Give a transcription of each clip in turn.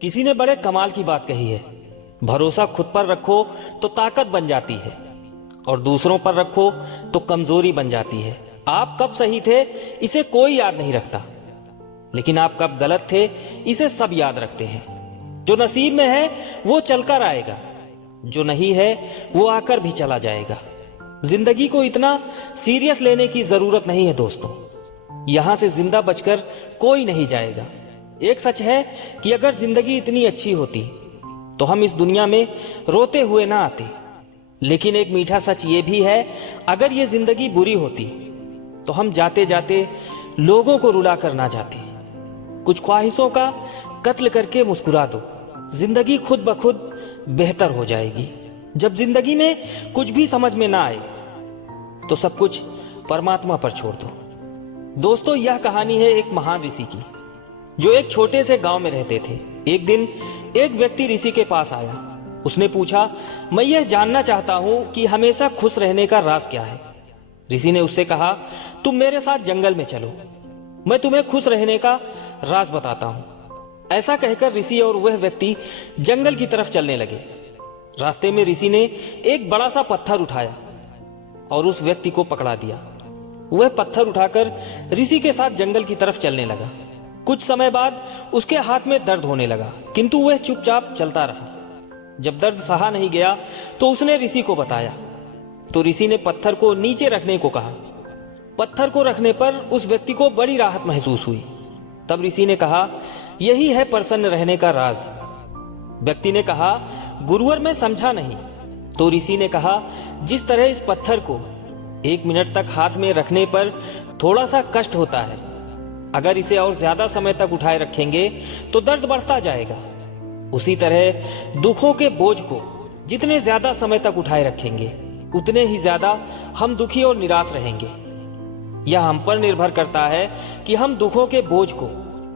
किसी ने बड़े कमाल की बात कही है, भरोसा खुद पर रखो तो ताकत बन जाती है और दूसरों पर रखो तो कमजोरी बन जाती है। आप कब सही थे इसे कोई याद नहीं रखता, लेकिन आप कब गलत थे इसे सब याद रखते हैं। जो नसीब में है वो चलकर आएगा, जो नहीं है वो आकर भी चला जाएगा। जिंदगी को इतना सीरियस लेने की जरूरत नहीं है दोस्तों। यहां से जिंदा बचकर कोई नहीं जाएगा। एक सच है कि अगर जिंदगी इतनी अच्छी होती तो हम इस दुनिया में रोते हुए ना आते। लेकिन एक मीठा सच ये भी है, अगर ये जिंदगी बुरी होती तो हम जाते जाते लोगों को रुला कर ना जाते। कुछ ख्वाहिशों का कत्ल करके मुस्कुरा दो, जिंदगी खुद ब खुद बेहतर हो जाएगी। जब जिंदगी में कुछ भी समझ में ना आए तो सब कुछ परमात्मा पर छोड़ दो। दोस्तों, यह कहानी है एक महान ऋषि की, जो एक छोटे से गांव में रहते थे। एक दिन एक व्यक्ति ऋषि के पास आया। उसने पूछा, मैं यह जानना चाहता हूं कि हमेशा खुश रहने का राज क्या है। ऋषि ने उससे कहा, तुम मेरे साथ जंगल में चलो, मैं तुम्हें खुश रहने का राज बताता हूं। ऐसा कहकर ऋषि और वह व्यक्ति जंगल की तरफ चलने लगे। रास्ते में ऋषि ने एक बड़ा सा पत्थर उठाया और उस व्यक्ति को पकड़ा दिया। वह पत्थर उठाकर ऋषि के साथ जंगल की तरफ चलने लगा। कुछ समय बाद उसके हाथ में दर्द होने लगा, किंतु वह चुपचाप चलता रहा। जब दर्द सहा नहीं गया तो उसने ऋषि को बताया, तो ऋषि ने पत्थर को नीचे रखने को कहा। पत्थर को रखने पर उस व्यक्ति को बड़ी राहत महसूस हुई। तब ऋषि ने कहा, यही है प्रसन्न रहने का राज। व्यक्ति ने कहा, गुरुवर मैं समझा नहीं। तो ऋषि ने कहा, जिस तरह इस पत्थर को 1 मिनट तक हाथ में रखने पर थोड़ा सा कष्ट होता है, अगर इसे और ज्यादा समय तक उठाए रखेंगे तो दर्द बढ़ता जाएगा। उसी तरह दुखों के बोझ को जितने ज्यादा समय तक उठाए रखेंगे उतने ही ज्यादा हम दुखी और निराश रहेंगे। यह हम पर निर्भर करता है कि हम दुखों के बोझ को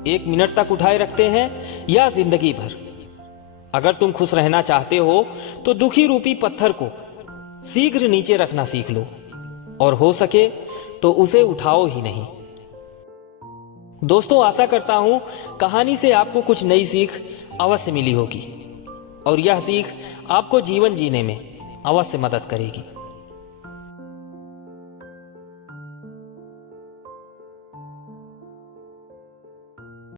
1 मिनट तक उठाए रखते हैं या जिंदगी भर। अगर तुम खुश रहना चाहते हो तो दुखी रूपी पत्थर को शीघ्र नीचे रखना सीख लो, और हो सके तो उसे उठाओ ही नहीं। दोस्तों, आशा करता हूं कहानी से आपको कुछ नई सीख अवश्य मिली होगी और यह सीख आपको जीवन जीने में अवश्य मदद करेगी।